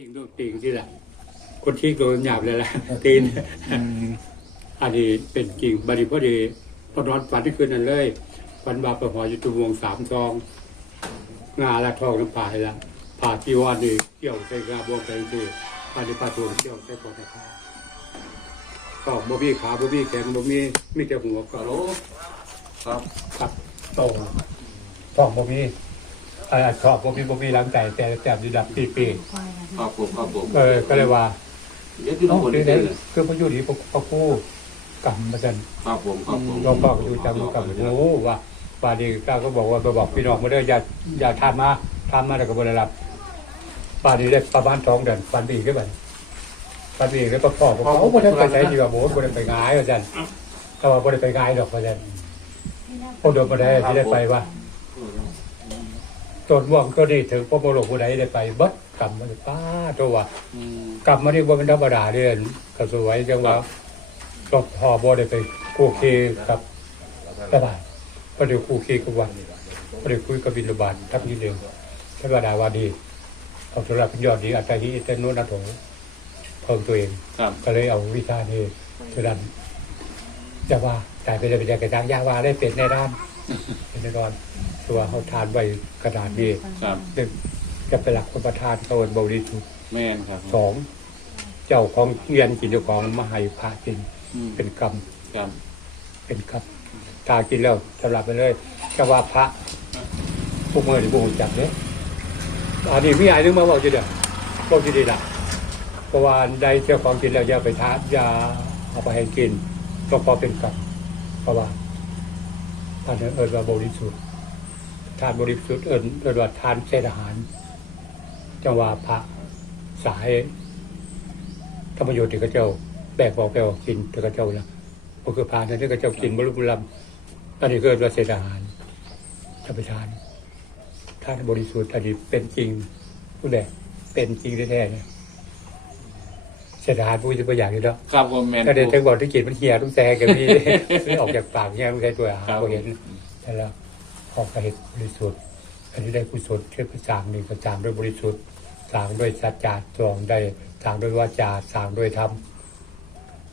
ติ่งดวงติ่งที่ละคนที่โดนหยาบเลยละตีนอันนี้เป็นกิ่งบดนีพอดีพอนอนฝันที่คืนนั้นเลยฝันว่าประหออยู่ตัววงสามซอง งาและทองน้ำปลายละผ่าที่ว่านี่เกี่ยวใส่งาบวงใส่ที่ผ่าที่ผ่าตัวเกี่ยวใส่ปอดนะครับก็บ่มีขาบ่มีแขนบ่มีมีแต่หัวก็โลครับครับโตท้องบ่มี เอ่อชอบบ่มีบ่มีหลังใจแต่แต่ดีดับปีปีครับผมครับผมเออก็เลยว่าเดี๋ยวที่ทุกเอ้าคนเดี๋ได้ยวเลนี้ยคือพระอยู่ดีพระพระครู่กรรมมาจัน ครับผมครับผมหลวงพ่อก็อยู่จำอยู่กับโอ้ว่าป่าดีก้าก็บอกว่าไปบอกพี่น้องมาเด้ออย่าอย่าทานมาทานมาแล้วก็บ่ได้รับป่าดีได้ประมาณสองเดือนปันปีขึ้นไปปันปีแล้วก็พ่อก็เขาบ่ได้ไปไหนดีกว่าโบสบ่ได้ไปงายว่าจันแต่ว่าบ่ได้ไปงายดอกว่าจันพอเดินบ่ได้ที่ได้ไปว่า ต้นม่วงก็นี่ถึงพ่อบ่หลวงผู้ใดได้ไปเบิดกรรมมันป้าตัวว่าอืมกลับมาที่ว่าเป็นธรรมดาเดือนก็สวยจังว่าก็พอบ่ได้ไปคู่คีกับระบาดก็เดี๋ยวคู่คีกับวันก็เดี๋ยวคุยกับบินบาตทักนิดเดียวธรรมดาว่าดีเอาสำหรับเป็นยอดดีอัตติอิตโนนัตโถเพิ่มตัวเองครับก็เลยเอาวิชานี้สุดันจะว่าแต่ไปเลยไปจากกระจางยาว่าได้เป็นในด้านเป็นในดอน ตัวเขาทานใบกระดาษนี้ครับหนึ่งจะไปหลักคนประทานเขาเอินบริสุทธิ์แม่นครับสองเจ้าของเรียนกินเจ้าของมาให้พระกินอืมเป็นกรรมครับเป็นกรรมตากินแล้วสำหรับไปเลยจะว่าพระพวกเมื่อนี่พวกจับเนี่ยอันนี้พี่ไอ้นึกมาบอกจีเดียวบอกจีดีละเพราะว่าได้เจ้าของกินแล้วอย่าไปทานอย่าเอาไปให้กินก็พอเป็นกรรมเพราะว่าท่านเอิญว่าบริสุทธิ์ทานบริสุทธิ์เอิญเอิญว่าทานเศษอาหาร จังว่าพระสายธรรมโยชน์ที่เขาเจ้า แบกบอกแบกออกกินที่เขาเจ้าละก็คือผ่านที่เขาเจ้ากินบรรลุบุญลำอันนี้ก็เป็นเศษอาหารธรรมทานท่านบริสุทธิ์อันนี้เป็นจริงผู้ใดเป็นจริงแท้ๆเนี่ยเศษอาหารผู้จะประหยัดอยู่แล้วครับผมแม่นถ้าเด็กทั้งบอกที่กินมันเฮียต้องแซงกันนี่ไม่ออกจากปากเฮียต้องใช้ตัวอาหารครับเราเห็นแต่แล้วออ กกระเห็ดบริสุทธิ์อันนี้ได้กุศลเชื่อพระจางหนึ่งกระจางด้วยบริสุทธิ์สร้างด้วยสัจจะตรองได้สร้างด้วยวาจาสร้างด้วยธรรม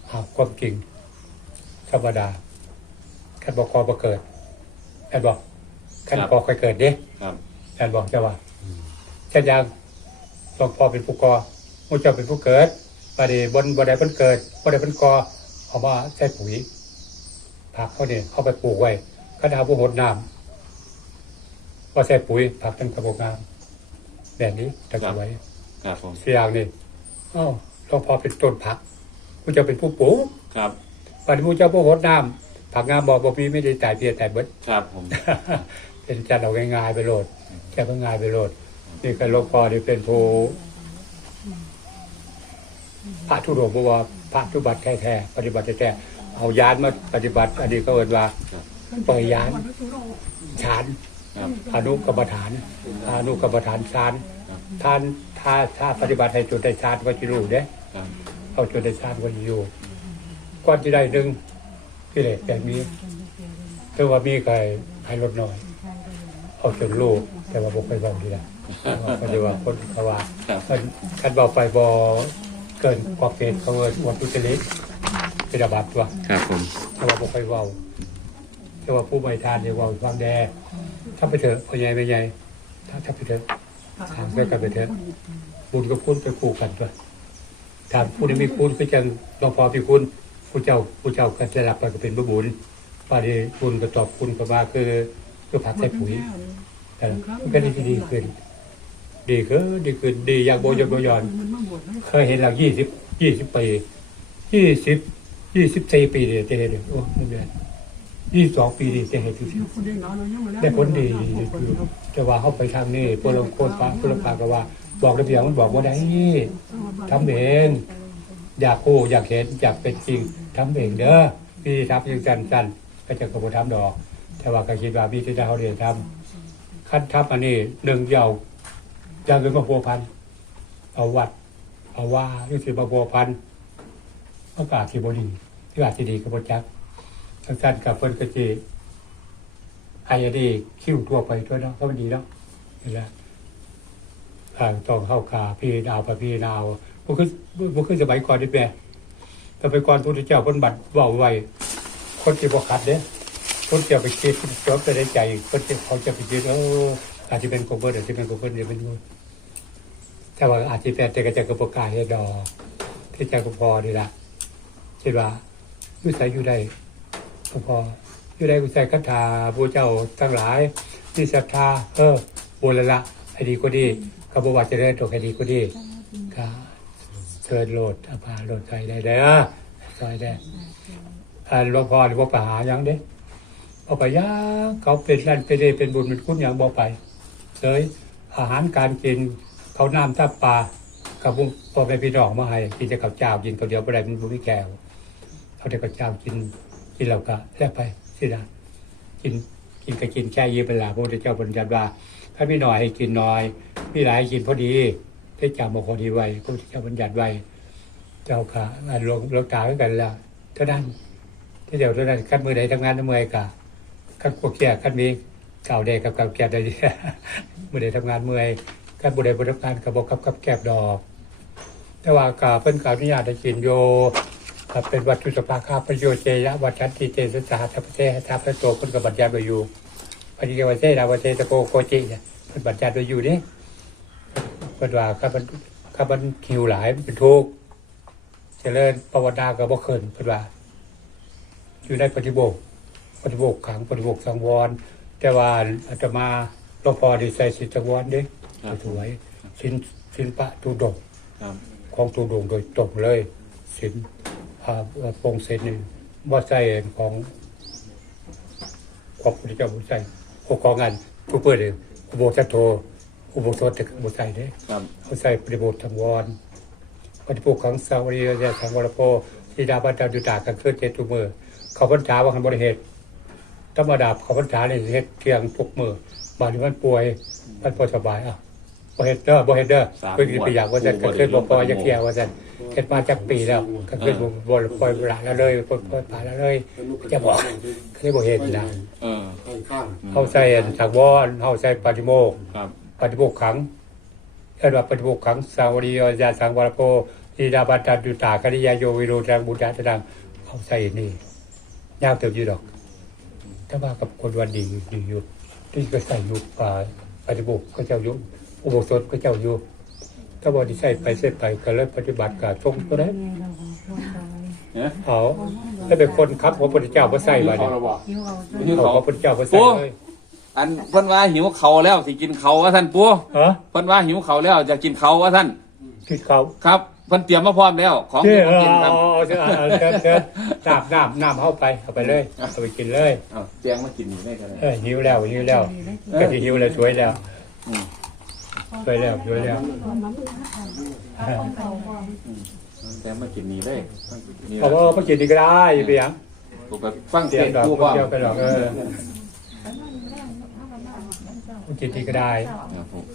เอาความจริงธรรมดาขันบอกคอประเกิดขันบอกขันพอเคยเกิดเด้ครับขันบอกเจ้าว่าฉันยังหลวงพ่อเป็นผู้กอมูเจ้าเป็นผู้เกิดประเดี๋ยวบนบันไดเพิ่นเกิดบันไดเพิ่นกอเอามาใส่ปุ๋ยผักเขาเนี่ยเข้าไปปลูกไว้ก็ดาวผู้หดน้ำ ว่าใส่ปุ๋ยผักทั้งกระบอกงามแบบนี้ตะกไว้ครับผมเสียอย่างนี้อ้าวหลวงพ่อเป็นต้นผักผู้เจ้าเป็นผู้ปลูกครับปัจจุบันเจ้าผู้หดน้ำผักงามบอกบอกพี่ไม่ได้ตายเพียแต่เบิดครับผมเป็นจัดเอาง่ายๆไปโหลดแค่ก็ง่ายไปโหลดนี่ก็หลวงพ่อนี่เป็นผู้พระทุดงค์บอกว่าพระทุบัติแท้ๆปฏิบัติแท้ๆเอายานมาปฏิบัติอันนี้ก็เอินว่าปล่อยยานฌานครับ อนุกรรมฐานอนุกรรมฐานฌานครับท่านถ้าถ้าปฏิบัติให้จนได้ฌานก็จะรู้เด้ครับเอาจนได้ฌานก็จะอยู่ก่อนจะได้หนึ่งกิเลสแบบนี้ถ้าว่ามีใครให้ลดน้อย เอาจนรู้แต่ว่าบอกไปบอกดีละก็จะว่าคนเขาว่าครับคันคันเบาไฟบอเกินกว่าเกณฑ์เขาเอิ้นว่าทุจริตเป็นอาบัติตัวครับผมแต่ว่าบอกไปเบา แต่ว่าผู้ไม่ทานเนี่ยว่าความแดถ้าไปเถอะพ่อใหญ่แม่ใหญ่ถ้าถ้าไปเถอะทางด้วยกันไปเถอะบุญกับคุณไปคู่กันตัวถ้าผู้นี้มีคุณก็จังหลวงพ่อพี่คุณผู้เจ้าผู้เจ้าก็จะรับไปก็เป็นบุญปานี้คุณก็ตอบคุณก็มาคือคือผักใส่ปุ๋ยแต่มันก็ดีดีขึ้นดีขึ้นดีขึ้นดีอย่างโบยโบยอนเคยเห็นหลักยี่สิบยี่สิบปียี่สิบยี่สิบสี่ปีเนี่ยจะเห็นเลยโอ้ไม่เป็น ยี่สองปีนี่จะเห็นที่สุดได้ผลดีคือจะว่าเขาไปทางนี้พวกเราโคตรฟ้าพวกเราพากันว่า บอกระเบียบมันบอกว่าได้ทำเองอยากคู่อยากเห็นอยากเป็นจริงทำเองเด้อพี่ทำยังจันจันก็จะกระโดดทำดอก แต่ว่าก็คิดว่าพี่ที่ได้เขาเรียนทำขั้นทับอันนี้หนึ่งเดียวอย่างอื่นก็พัวพันเอาวัด เอาว่าที่สิบบัวพันโอกาสที่บดีที่อาจจะดีกับบจัก ทั้งสั้นกับเพิ่นก็จีไอ้ดีคิ้วทั่วไปทั่วเนาะเพราะมันดีเนาะนี่แหละไอ้อ่างต้องเข้าขาพี่ดาวพระพี่ดาวบ่คือบ่คือสมัยก่อนนี่แม่แต่ไปก่อนพระพุทธเจ้าพิ่นบัดเว้าไว้คนที่บ่ขัดเด้คนที่เอาไปคิดจบไปในใจคนที่เขาจะไปคิดเอออาจจะเป็นของเพิ่นอาจจะเป็นของเพิ่นอาจจะเป็นของแต่ว่าอาจจะเป็นแต่ก็จะกระปกาเฮ็ดดอกที่จะก็พอนี่ละคิดว่าอยู่ใส่อยู่ได้ พออยู่ได้กูใส่คาถาผู้เจ้าทั้งหลายที่ศรัทธาเออโบละละให้ดีก็ดีกบว่าจะได้ตกให้ดีก็ดีก็เชิญโหลดอภาโหลดใจได้เด้อซอยได้หลวงพ่อหรือว่าปหายังเด้เอาไปยาเขาเป็นนั่นเป็นนี่เป็นบุญเป็นคุณอย่างบ่ไปเลยอาหารการกินเขาน้ำทับปลากับพวกพ่อแม่พี่น้องมาให้กินแต่ข้าวเจ้ากินข้าวเดียวบ่ได้มันบ่มีแก้วเขาได้ข้าวเจ้ากิน กินแล้วก็แล้วไปสิดากินกินก็กินแค่ยี่เป็นหลาพระพุทธเจ้าบัญญัติว่าถ้ามีหน่อยให้กินน้อยมีหลายให้กินพอดีได้จำมาพอดีไว้พระพุทธเจ้าบัญญัติไว้เจ้าค่ะหลวงหลวงตาก็กันแล้วเท่านั้นที่เดียวนั้นขั้นมือใดทำงานน้ำมือกะขั้นพวกแก่ขั้นมีเก่าแดงกับเก่าแก่ได้มือใดทำงานมือขั้นบุใดบริการกับบอกกับกับแก็บดอก แต่ว่ากาเพิ่นกาอนุญาตให้กินโย เป็นวัตถุสภาคาประโยชน์เจยะวัชันติเจสสาทัพเทหทัพพระโตเพิ่นกับบัญญัติไว้อยู่ปฏิเกวเทดาวเทตะโกโกจิเนี่ยเพิ่นบัญญัติไว้อยู่นี่เพิ่นว่าข้ามันข้ามันคิวหลายมันเป็นทุกข์เจริญภาวนาก็บ่เคินเพิ่นว่า อยู่ในปฏิโบกปฏิโบกขังปฏิโบกสังวร แต่ว่าอาตมาหลวงพ่อได้ใส่สิทธิสังวรเด้ครับถวายสินสินปะตูดงครับของตูดงโดยตรงเลยสินอ่า ปงเซนนี่บ่ใส่ของของพุทธเจ้าบ่ใส่ของของงานผู้เปิดเองอุโบสถโทอุโบสถแต่บ่ใส่เด้ครับเขาใส่ปฏิโบกสังวรปฏิโบกของสาวรียาสังวรโพธิดาบันดาดุตากันเคลื่อนเจตุมือเขาพรรษาว่าคันบริเหตุธรรมดาเขาพรรษาเนี่ยเฮ็ดเที่ยงทุกมือบางทีมันป่วยมันพอสบายอะ บ่เฮ็ดเด้อบ่เฮ็ดเด้อเพิ่นสิไปอยากว่าซั่นก็ขึ้นบ่พออยากเที่ยวว่าซั่นเฮ็ดมาจักปีแล้ว ก็ขึ้นบ่บ่ปล่อยเวลาแล้วเลยปล่อยปล่อยปลาแล้วเลย จะบอกก็เลยบ่เฮ็ดนะเออข้างเฮาใส่อันสังวรเฮาใส่ปฏิโมกข์ครับปฏิโมกข์ขังเรียกว่าปฏิโมกข์ขังสาวรียาสังวรโพธิดาบันดาดุตากริยาโยวิโรจังบุตรตะดังเขาใส่นี่ยาวเติบอยู่ดอกถ้าว่ากับคนวันดีดีอยู่ที่ก็ใส่อยู่ป่าปฏิบุกก็เจ้าอยู่ อุโบสถก็เจ้าอยู่ถ้าว่าที่ใส่ไปใส่ไปก็เลยปฏิบัติกับทรงก็ได้เนี่ยเอาแล้วเป็นคนครับพระพุทธเจ้าพระใส่มาเขาเนี่ยระบอกหิวเอาหิวเอาเขาพระพุทธเจ้าพระใส่เลยอันเพิ่นว่าหิวเขาแล้วสิกินเขาว่าท่านปู่ฮะเพิ่นว่าหิวเขาแล้วจะกินเขาว่าท่านคิดเขาครับเพิ่นเตรียมมาพร้อมแล้ว ของเชื่อที่เอาผมกินครับเอาเอาเชิญเอาเชิญเชิญน้ำน้ำน้ำเข้าไปเอาไปเลยเอาไปกินเลยเอาเตียงมากินนี่ได้กันเลยเออหิวแล้วหิวแล้วก็จะหิวแล้วสวยแล้ว อืมสวยแล้วสวยแล้วเตียงมากินนี่เลยนี่เอาว่าพระกินดีก็ได้อย่าไปหยังผมไปฟังเสีเสียยงงดอกปู่พพ่วอกเดียวไปหรอกเออพระกินดีก็ได้ครับผม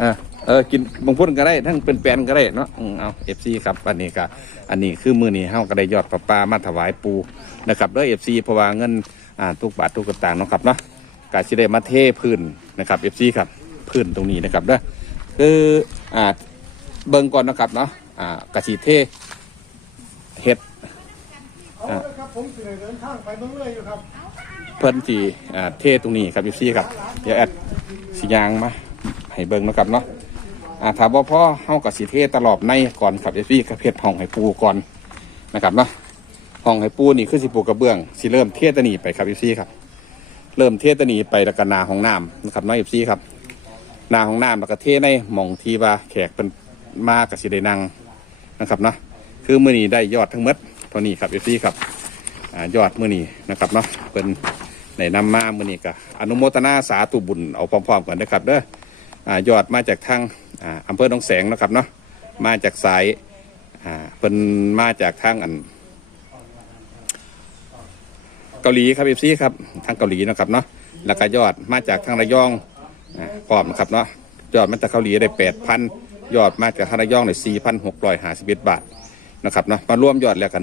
เออเออกินบางพุ่นก็ได้ ทั้งเป็นแปลนก็ได้เนาะอืมเอาเอฟซีครับอันนี้ก็อันนี้คือมือนี้เฮาก็ได้ยอดประปลามาถวายปูนะครับด้วยเอฟซีเพราะว่าเงินอ่าทุกบาททุกกระต่างเนาะครับเนาะกาสิได้มาเทพื้นนะครับเอฟซีครับพื้นตรงนี้นะครับเด้อคืออ่าเบิ่งก่อนนะครับเนาะอ่ากะสิเทเฮ็ด เอาเลยครับผมสิเดินทางไปเมืองเลยอยู่ครับเพิ่นสิอ่เทตรงนี้ครับพี่ซี่ครับเดี๋ยวแอดสิยางมาให้เบิ่งเนาะครับเนาะ อ่าถ้าบ่พ่อเฮาก็สิเทตลอดในก่อนครับพี่ซี่ก็เฮ็ดห้องให้ปูก่อนนะครับเนาะห้องให้ปูนี่คือสิปูกระเบื้องสิเริ่มเทตะนีไปครับพี่ซี่ครับ เริ่มเทตะนีไปแล้วก็นาห้องน้ำนะครับเนาะพี่ซี่ครับนาห้องน้ำแล้วก็เทในหม่องที่ว่าแขกเป็นมาก็สิได้นั่งนะครับเนาะคือมื้อนี้ได้ยอดทั้งหมดเท่านี้ครับพี่ซี่ครับอยอดมือนี้นะครับเนาะเป็นในนำมามือนี้ก็อนุโมทนาสาธุบุญเอาพร้อมๆกันนะครับเด้อยอดมาจากทาง อำเภอหนองแสงนะครับเนาะมาจากสายอ่าเป็นมาจากทางอัน เกาหลีครับเอฟซีครับทางเกาหลีนะครับเนาะแล้วก็ยอดมาจากทางระยองอ่าพร้อมนะครับเนาะยอดมาจากเกาหลีได้แปดพันยอดมาจากฮางระยองใน4,651บบาทนะครับเนาะมารวมยอดแล้วกัน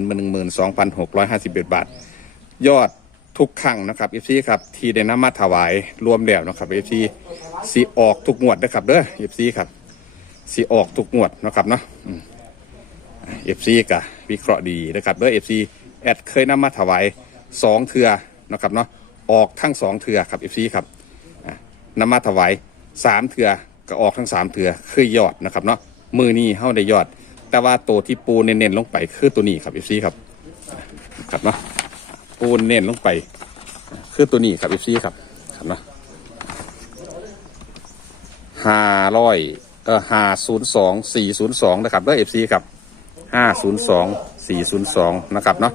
12,651บาท ยอดทุกครั้งนะครับเอฟซีครับที่ได้นำมาถวายรวมแล้วนะครับเอฟซีสีออกทุกงวดนะครับเด้อเอฟซีครับ สีออกทุกงวดนะครับเนาะเอฟซีกะวิเคราะห์ดีนะครับเด้อเอฟซีแอดเคยนำมาถวายสองเทือนะครับเนาะออกทั้งสองเทือครับเอฟซีครับอะนำมาถวายสามเทือก็ออกทั้งสามเทือคือยอดนะครับเนาะมือนี้เฮาได้ยอด แต่ว่าตัวที่ปูเน้นๆลงไปคือตัวนี้ครับเอฟซีครับครับเนาะปูนเน้นลงไป คือตัวนี้ครับเอฟซีครับครับเนาะห้าร้อย เอ่อห้าศูนย์สองสี่ศูนย์สองนะครับด้วยเอฟซีครับห้าศูนย์สองสี่ศูนย์สองนะครับเนาะ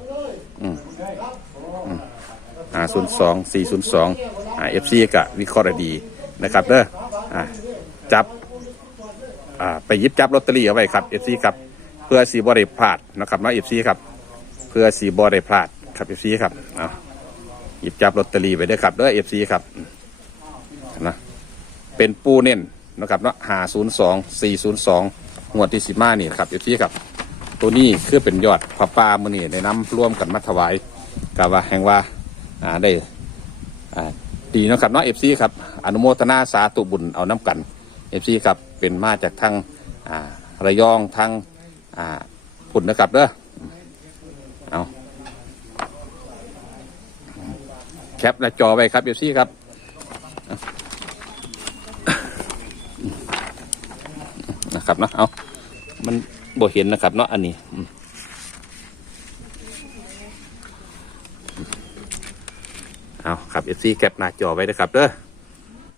ห้าศูนย์สองสี่ศูนย์สองเอฟซีกับวิเคราะห์ได้ดีนะครับเด้ออ่าจับอ่าไปหยิบจับลอตเตอรี่เอาไว้ครับเอฟซีครับเพื่อสีบริพลาดนะครับเนาะเอฟซีครับเพื่อสีบอได้พลาดครับเอฟซีครับเอาหยิบจับลอตเตอรี่ไปด้วยครับเด้อเอฟซีครับนะเป็นปูเน้น นะครับเนาะหาศูนย์สองสี่ศูนย์สองงวดที่สิบมานี่ครับเอฟซีครับ ตัวนี้คือเป็นยอดพระป่ามือนี่ในน้ำร่วมกันมาถวายกาว่าแห่งว่าอ่าได้อ่าดีนะครับเนาะเอฟซีครับอนุโมทนาสาธุบุญเอาน้ำกันเอฟซีครับเป็นมาจากทางอ่าระยองทางอ่าพุ่นนะครับเด้อเอาแคปหน้าจอไว้ครับเอฟซีครับ นะครับเนาะเอามันบ่เห็นนะครับเนาะอันนี้เอาครับเอฟซีแคปหน้าจอไว้นะครับเด้อ